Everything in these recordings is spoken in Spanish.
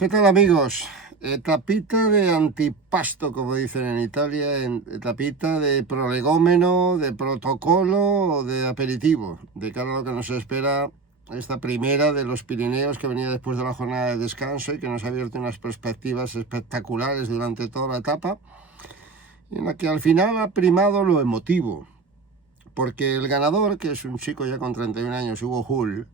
¿Qué tal, amigos? Etapita de antipasto, como dicen en Italia, etapita de prolegómeno, de protocolo o de aperitivo, de cara a lo que nos espera esta primera de los Pirineos que venía después de la jornada de descanso y que nos ha abierto unas perspectivas espectaculares durante toda la etapa, y en la que al final ha primado lo emotivo, porque el ganador, que es un chico ya con 31 años, Hugo Hull,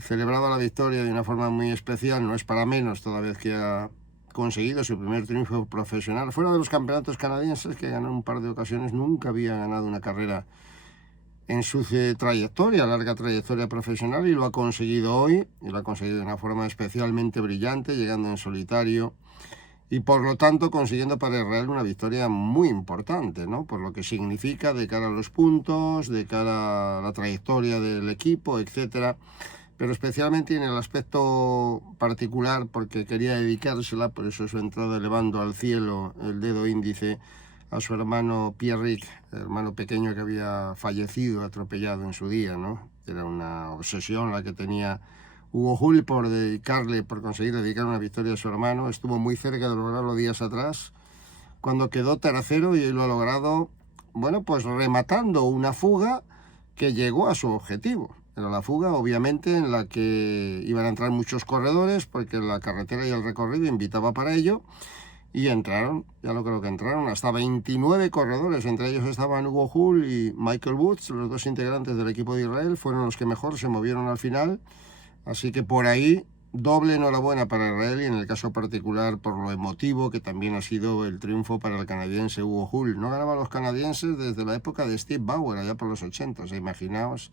celebraba la victoria de una forma muy especial, no es para menos, toda vez que ha conseguido su primer triunfo profesional. Fuera de los campeonatos canadienses, que ganó en un par de ocasiones, nunca había ganado una carrera en su trayectoria, larga trayectoria profesional, y lo ha conseguido hoy, y lo ha conseguido de una forma especialmente brillante, llegando en solitario, y por lo tanto consiguiendo para Israel una victoria muy importante, ¿no? Por lo que significa de cara a los puntos, de cara a la trayectoria del equipo, etcétera, pero especialmente en el aspecto particular, porque quería dedicársela, por eso su entrada elevando al cielo el dedo índice a su hermano Pierrick, el hermano pequeño que había fallecido atropellado en su día, ¿no? Era una obsesión la que tenía Hugo Hull por conseguir dedicar una victoria a su hermano. Estuvo muy cerca de lograrlo días atrás, cuando quedó tercero, y lo ha logrado, bueno, pues rematando una fuga que llegó a su objetivo. Era la fuga, obviamente, en la que iban a entrar muchos corredores, porque la carretera y el recorrido invitaba para ello, y entraron, ya lo creo que entraron, hasta 29 corredores, entre ellos estaban Hugo Hull y Michael Woods, los dos integrantes del equipo de Israel, fueron los que mejor se movieron al final, así que por ahí doble enhorabuena para Israel, y en el caso particular por lo emotivo que también ha sido el triunfo para el canadiense Hugo Hull. No ganaban los canadienses desde la época de Steve Bauer, allá por los 80, imaginaos,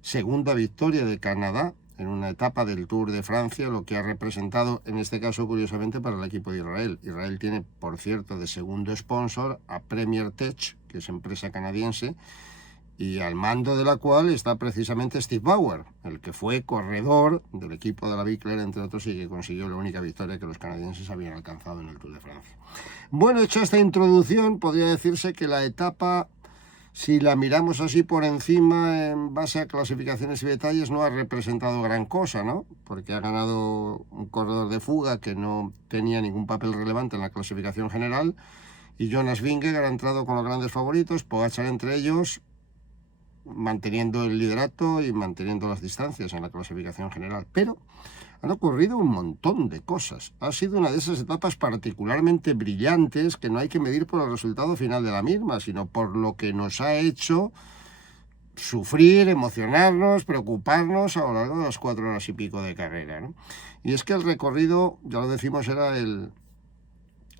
segunda victoria de Canadá en una etapa del Tour de Francia, lo que ha representado, en este caso, curiosamente, para el equipo de Israel. Israel tiene, por cierto, de segundo sponsor a Premier Tech, que es empresa canadiense, y al mando de la cual está precisamente Steve Bauer, el que fue corredor del equipo de la Bicler, entre otros, y que consiguió la única victoria que los canadienses habían alcanzado en el Tour de Francia. Bueno, hecha esta introducción, podría decirse que la etapa, si la miramos así por encima, en base a clasificaciones y detalles, no ha representado gran cosa, ¿no? Porque ha ganado un corredor de fuga que no tenía ningún papel relevante en la clasificación general, y Jonas Vingegaard ha entrado con los grandes favoritos, Pogačar entre ellos, manteniendo el liderato y manteniendo las distancias en la clasificación general. Pero han ocurrido un montón de cosas. Ha sido una de esas etapas particularmente brillantes que no hay que medir por el resultado final de la misma, sino por lo que nos ha hecho sufrir, emocionarnos, preocuparnos a lo largo de las 4 horas y pico de carrera, ¿no? Y es que el recorrido, ya lo decimos, era el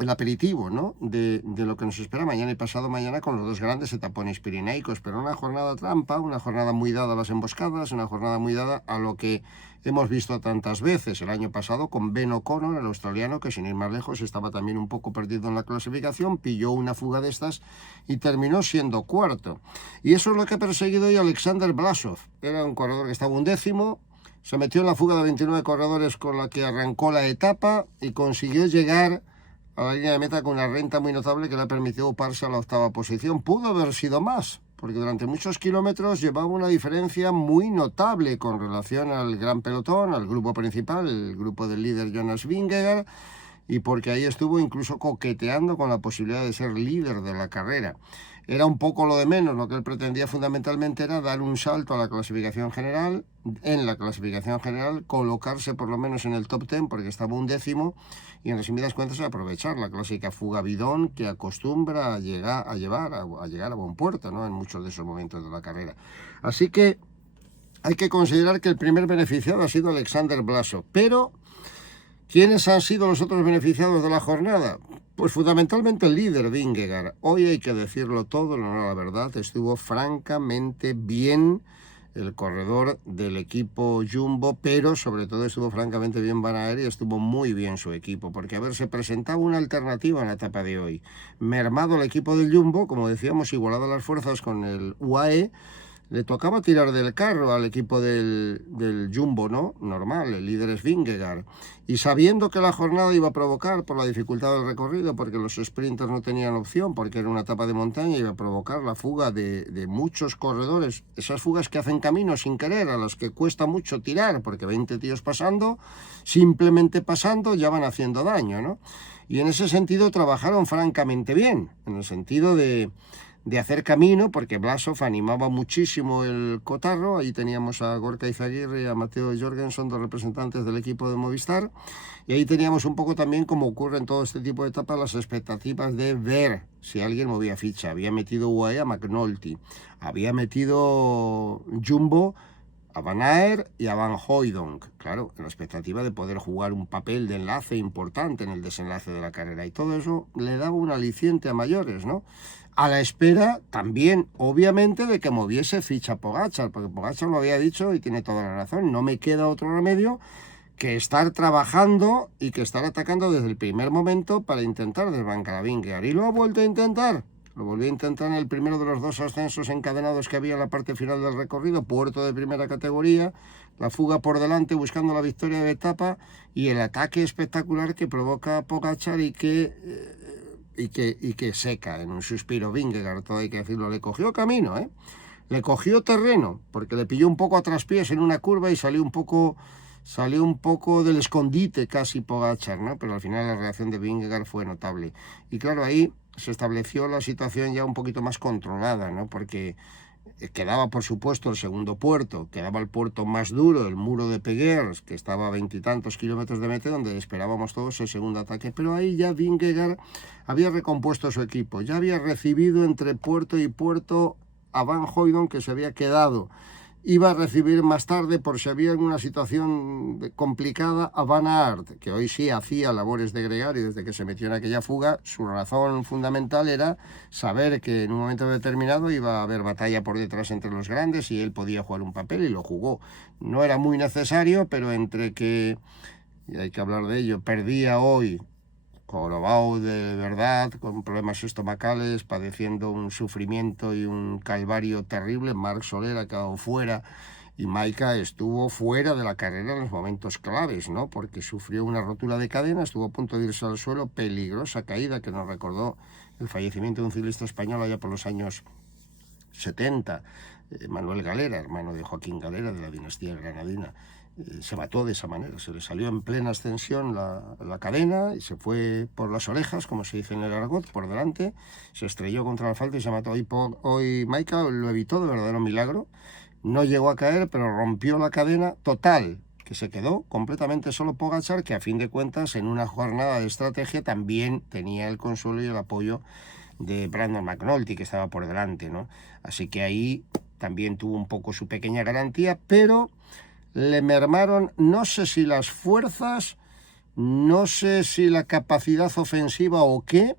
aperitivo, ¿no? de lo que nos espera mañana y pasado mañana con los dos grandes etapones pirineicos, pero una jornada trampa, una jornada muy dada a las emboscadas, una jornada muy dada a lo que hemos visto tantas veces el año pasado con Ben O'Connor, el australiano, que sin ir más lejos estaba también un poco perdido en la clasificación, pilló una fuga de estas y terminó siendo cuarto. Y eso es lo que ha perseguido hoy Alexander Blasov. Era un corredor que estaba 11º, se metió en la fuga de 29 corredores con la que arrancó la etapa y consiguió llegar a la línea de meta con una renta muy notable que le ha permitido uparse a la 8ª posición. Pudo haber sido más, porque durante muchos kilómetros llevaba una diferencia muy notable con relación al gran pelotón, al grupo principal, el grupo del líder Jonas Vingegaard, y porque ahí estuvo incluso coqueteando con la posibilidad de ser líder de la carrera. Era un poco lo de menos, lo que él pretendía fundamentalmente era dar un salto a la clasificación general, en la clasificación general, colocarse por lo menos en el top 10, porque estaba 11º, y en resumidas cuentas aprovechar la clásica fuga bidón que acostumbra a llegar a buen puerto, ¿no? En muchos de esos momentos de la carrera. Así que hay que considerar que el primer beneficiado ha sido Alexander Blasov, pero ¿quiénes han sido los otros beneficiados de la jornada? Pues fundamentalmente el líder Vingegaard. Hoy hay que decirlo todo, en honor a la verdad, estuvo francamente bien el corredor del equipo Jumbo, pero sobre todo estuvo francamente bien Van Aert y estuvo muy bien su equipo, porque a ver, se presentaba una alternativa en la etapa de hoy. Mermado el equipo del Jumbo, como decíamos, igualado las fuerzas con el UAE, le tocaba tirar del carro al equipo del Jumbo, ¿no? Normal, el líder es Vingegaard. Y sabiendo que la jornada iba a provocar, por la dificultad del recorrido, porque los sprinters no tenían opción, porque era una etapa de montaña, iba a provocar la fuga de muchos corredores. Esas fugas que hacen camino sin querer, a las que cuesta mucho tirar, porque 20 tíos pasando, simplemente pasando, ya van haciendo daño, ¿no? Y en ese sentido trabajaron francamente bien, en el sentido de hacer camino, porque Blasov animaba muchísimo el cotarro. Ahí teníamos a Gorka Izaguirre y a Mateo Jorgensen, dos representantes del equipo de Movistar, y ahí teníamos un poco también, como ocurre en todo este tipo de etapas, las expectativas de ver si alguien movía ficha. Había metido UAE a McNulty, había metido Jumbo a Van Aert y a Van Hooijdonk, claro, en la expectativa de poder jugar un papel de enlace importante en el desenlace de la carrera, y todo eso le daba un aliciente a mayores, ¿no? A la espera también, obviamente, de que moviese ficha Pogačar, porque Pogačar lo había dicho y tiene toda la razón, no me queda otro remedio que estar trabajando y que estar atacando desde el primer momento para intentar desbancar a Vingegaard, y lo ha vuelto a intentar. Lo volví a intentar en el primero de los dos ascensos encadenados que había en la parte final del recorrido, puerto de primera categoría, la fuga por delante buscando la victoria de etapa y el ataque espectacular que provoca Pogačar y que seca en un suspiro Vingegaard, todo hay que decirlo. Le cogió camino, le cogió terreno, porque le pilló un poco a traspiés en una curva y salió un poco del escondite casi Pogačar, ¿no? Pero al final la reacción de Vingegaard fue notable. Y claro, ahí se estableció la situación ya un poquito más controlada, ¿no? Porque quedaba, por supuesto, el segundo puerto, quedaba el puerto más duro, el muro de Peguers, que estaba a 20 y tantos kilómetros de meta, donde esperábamos todos el segundo ataque. Pero ahí ya Vingegaard había recompuesto su equipo, ya había recibido entre puerto y puerto a Van Hooijdonk, que se había quedado. Iba a recibir más tarde, por si había alguna situación complicada, a Van Aert, que hoy sí hacía labores de gregario desde que se metió en aquella fuga. Su razón fundamental era saber que en un momento determinado iba a haber batalla por detrás entre los grandes y él podía jugar un papel, y lo jugó. No era muy necesario, pero entre que, y hay que hablar de ello, perdía hoy jorobado de verdad, con problemas estomacales, padeciendo un sufrimiento y un calvario terrible. Marc Soler ha quedado fuera y Maika estuvo fuera de la carrera en los momentos claves, ¿no? Porque sufrió una rotura de cadena, estuvo a punto de irse al suelo, peligrosa caída que nos recordó el fallecimiento de un ciclista español allá por los años 70, Manuel Galera, hermano de Joaquín Galera de la dinastía granadina. Se mató de esa manera, se le salió en plena ascensión la cadena y se fue por las orejas, como se dice en el argot, por delante, se estrelló contra el asfalto y se mató. Hoy Maika lo evitó, de verdadero milagro, no llegó a caer, pero rompió la cadena total, que se quedó completamente solo Pogačar, que a fin de cuentas en una jornada de estrategia también tenía el consuelo y el apoyo de Brandon McNulty, que estaba por delante, ¿no? Así que ahí también tuvo un poco su pequeña garantía, pero le mermaron, no sé si las fuerzas, no sé si la capacidad ofensiva o qué.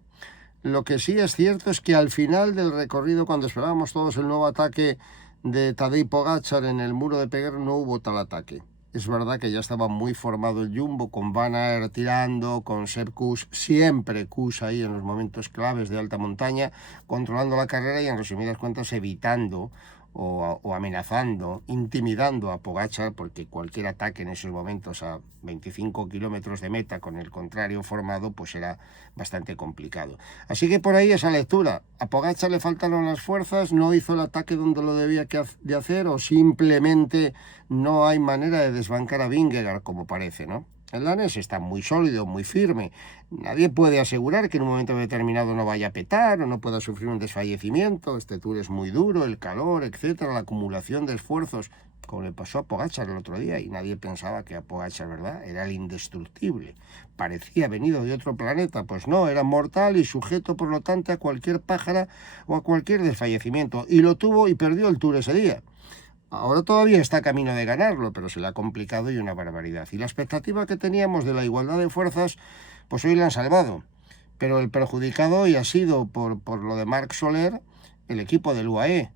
Lo que sí es cierto es que al final del recorrido, cuando esperábamos todos el nuevo ataque de Tadej Pogačar en el muro de Peguer, no hubo tal ataque. Es verdad que ya estaba muy formado el Jumbo, con Van Aert tirando, con Sepp Kuss, siempre Kuss ahí en los momentos claves de alta montaña, controlando la carrera y en resumidas cuentas evitando o amenazando, intimidando a Pogačar, porque cualquier ataque en esos momentos a 25 kilómetros de meta con el contrario formado, pues era bastante complicado. Así que por ahí esa lectura. A Pogačar le faltaron las fuerzas, no hizo el ataque donde lo debía de hacer, o simplemente no hay manera de desbancar a Vingegaard, como parece, ¿no? El danés está muy sólido, muy firme. Nadie puede asegurar que en un momento determinado no vaya a petar o no pueda sufrir un desfallecimiento. Este Tour es muy duro, el calor, etcétera, la acumulación de esfuerzos, como le pasó a Pogačar el otro día, y nadie pensaba que a Pogačar, ¿verdad?, era el indestructible. Parecía venido de otro planeta. Pues no, era mortal y sujeto, por lo tanto, a cualquier pájara o a cualquier desfallecimiento. Y lo tuvo y perdió el Tour ese día. Ahora todavía está camino de ganarlo, pero se le ha complicado y una barbaridad. Y la expectativa que teníamos de la igualdad de fuerzas, pues hoy la han salvado. Pero el perjudicado hoy ha sido, por lo de Marc Soler, el equipo del UAE.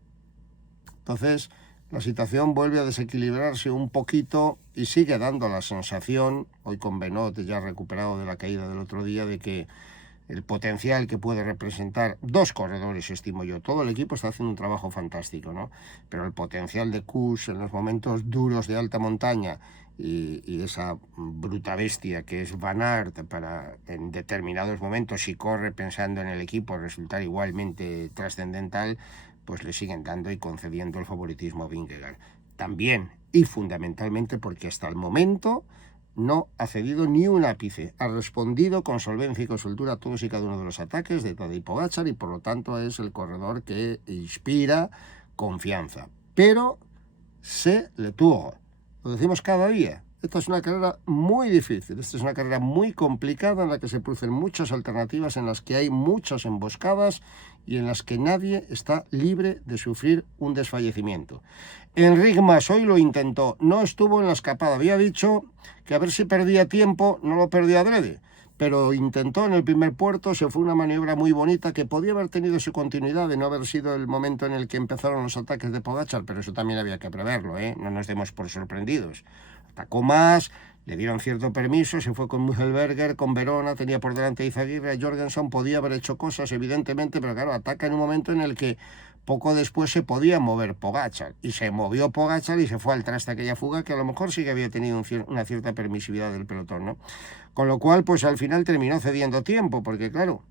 Entonces, la situación vuelve a desequilibrarse un poquito y sigue dando la sensación, hoy con Benoit ya recuperado de la caída del otro día, de que el potencial que puede representar dos corredores, estimo yo. Todo el equipo está haciendo un trabajo fantástico, ¿no? Pero el potencial de Kuss en los momentos duros de alta montaña y esa bruta bestia que es Van Aert para en determinados momentos, si corre pensando en el equipo, resultar igualmente trascendental, pues le siguen dando y concediendo el favoritismo a Vingegaard. También y fundamentalmente porque hasta el momento no ha cedido ni un ápice, ha respondido con solvencia y con soltura a todos y cada uno de los ataques de Tadej Pogačar y por lo tanto es el corredor que inspira confianza. Pero se le tuvo, lo decimos cada día, esta es una carrera muy difícil, esta es una carrera muy complicada en la que se producen muchas alternativas, en las que hay muchas emboscadas y en las que nadie está libre de sufrir un desfallecimiento. Enric Mas hoy lo intentó, no estuvo en la escapada, había dicho que a ver si perdía tiempo, no lo perdió adrede, pero intentó en el primer puerto, se fue una maniobra muy bonita que podía haber tenido su continuidad de no haber sido el momento en el que empezaron los ataques de Pogačar, pero eso también había que preverlo, no nos demos por sorprendidos. Atacó más, le dieron cierto permiso, se fue con Mühlberger, con Verona, tenía por delante a Izaguirre, a Jorgensen, podía haber hecho cosas evidentemente, pero claro, ataca en un momento en el que poco después se podía mover Pogačar, y se movió Pogačar y se fue al traste aquella fuga que a lo mejor sí que había tenido una cierta permisividad del pelotón, ¿no? Con lo cual, pues al final terminó cediendo tiempo, porque claro,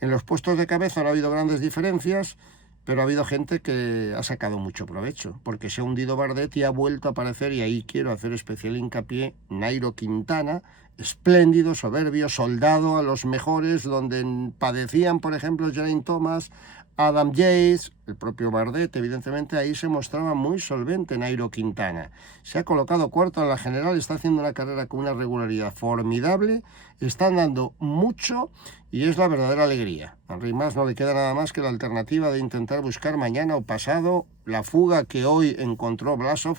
en los puestos de cabeza no ha habido grandes diferencias, pero ha habido gente que ha sacado mucho provecho, porque se ha hundido Bardet y ha vuelto a aparecer, y ahí quiero hacer especial hincapié, Nairo Quintana, espléndido, soberbio, soldado a los mejores, donde padecían, por ejemplo, Geraint Thomas, Adam Yates, el propio Bardet, evidentemente ahí se mostraba muy solvente Nairo Quintana. Se ha colocado cuarto en la general, está haciendo una carrera con una regularidad formidable, están dando mucho y es la verdadera alegría. A Enric Mas no le queda nada más que la alternativa de intentar buscar mañana o pasado la fuga que hoy encontró Blasov,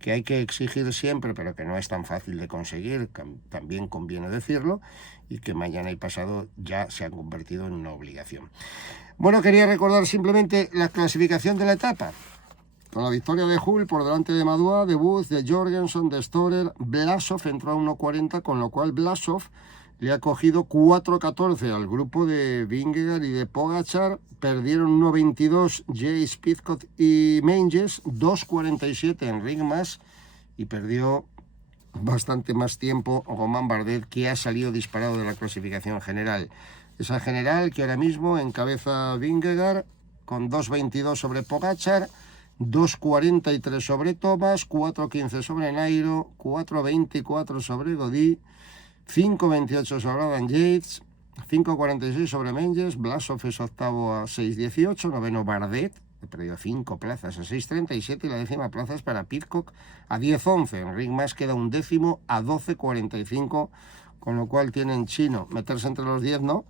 que hay que exigir siempre, pero que no es tan fácil de conseguir, también conviene decirlo, y que mañana y pasado ya se han convertido en una obligación. Bueno, quería recordar simplemente la clasificación de la etapa. Con la victoria de Hull por delante de Madua, de Woods, de Jorgensen, de Storer, Blasov entró a 1.40, con lo cual Blasov le ha cogido 4.14 al grupo de Vingegaard y de Pogačar. Perdieron 1.22 Yates, Pidcock y Meintjes, 2.47 Enric Mas y perdió bastante más tiempo Romain Bardet, que ha salido disparado de la clasificación general. Esa general que ahora mismo encabeza Vingegaard con 2.22 sobre Pogačar, 2.43 sobre Thomas, 4.15 sobre Nairo, 4.24 sobre Godí, 5.28 sobre Adam Yates, 5.46 sobre Meintjes. Blasov es octavo a 6.18, noveno Bardet, he perdido 5 plazas a 6.37 y la décima plaza es para Pidcock a 10.11. Enric Mas queda un décimo a 12.45, con lo cual tienen chino meterse entre los 10, no,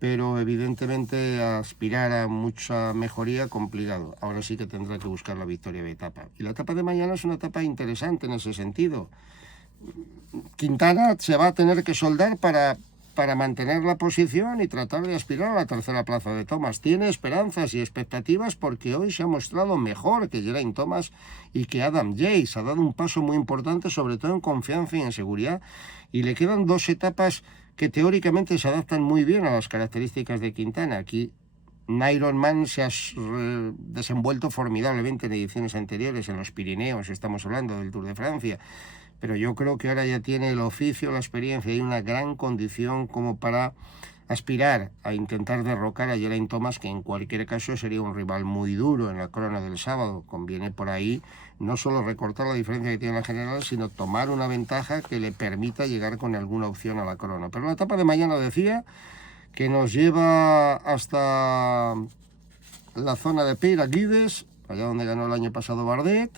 pero evidentemente aspirar a mucha mejoría complicado. Ahora sí que tendrá que buscar la victoria de etapa. Y la etapa de mañana es una etapa interesante en ese sentido. Quintana se va a tener que soldar para mantener la posición y tratar de aspirar a la tercera plaza de Thomas. Tiene esperanzas y expectativas porque hoy se ha mostrado mejor que Geraint Thomas y que Adam Yates. Ha dado un paso muy importante, sobre todo en confianza y en seguridad, y le quedan 2 etapas que teóricamente se adaptan muy bien a las características de Quintana. Aquí Nairo se ha desenvuelto formidablemente en ediciones anteriores, en los Pirineos, estamos hablando del Tour de Francia, pero yo creo que ahora ya tiene el oficio, la experiencia y una gran condición como para aspirar a intentar derrocar a Geraint Thomas, que en cualquier caso sería un rival muy duro en la crono del sábado. Conviene por ahí no solo recortar la diferencia que tiene la general, sino tomar una ventaja que le permita llegar con alguna opción a la crono. Pero la etapa de mañana, decía, que nos lleva hasta la zona de Peiraguides, allá donde ganó el año pasado Bardet,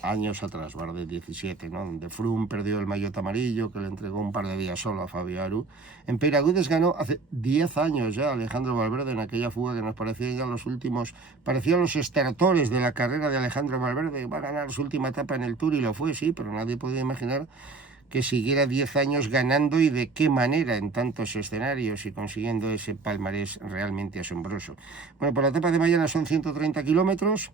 años atrás, Bardet 17, ¿no? Donde Froome perdió el maillot amarillo que le entregó un par de días solo a Fabio Aru. En Peiraguides ganó hace 10 años ya Alejandro Valverde en aquella fuga que nos parecían ya los últimos, parecían los estertores de la carrera de Alejandro Valverde. Va a ganar su última etapa en el Tour y lo fue, sí, pero nadie podía imaginar que siguiera 10 años ganando y de qué manera en tantos escenarios y consiguiendo ese palmarés realmente asombroso. Bueno, por la etapa de mañana son 130 kilómetros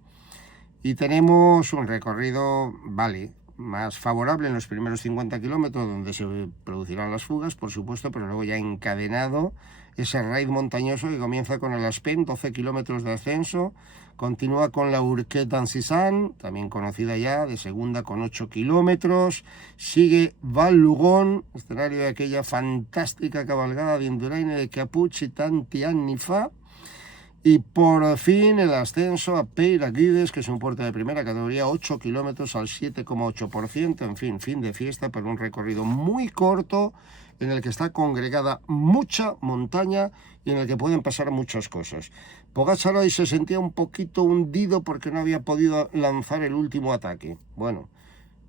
y tenemos un recorrido, vale, más favorable en los primeros 50 kilómetros, donde se producirán las fugas, por supuesto, pero luego ya encadenado ese raid montañoso que comienza con el Aspen, 12 kilómetros de ascenso, continúa con la Urquet d'Ancizan, también conocida ya, de segunda con 8 kilómetros, sigue Val Lugon, escenario de aquella fantástica cabalgada de Indurain de Capuch y Tantianifa, y por fin el ascenso a Peyraguides, que es un puerto de primera categoría, 8 kilómetros al 7,8%, en fin de fiesta, pero un recorrido muy corto en el que está congregada mucha montaña y en el que pueden pasar muchas cosas. Pogačar hoy se sentía un poquito hundido porque no había podido lanzar el último ataque. Bueno,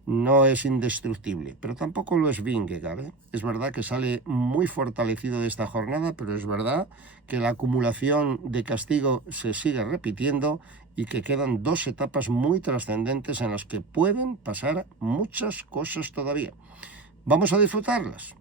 no es indestructible, pero tampoco lo es Vingegaard, ¿eh? Es verdad que sale muy fortalecido de esta jornada, pero es verdad que la acumulación de castigo se sigue repitiendo y que quedan 2 etapas muy trascendentes en las que pueden pasar muchas cosas todavía. Vamos a disfrutarlas.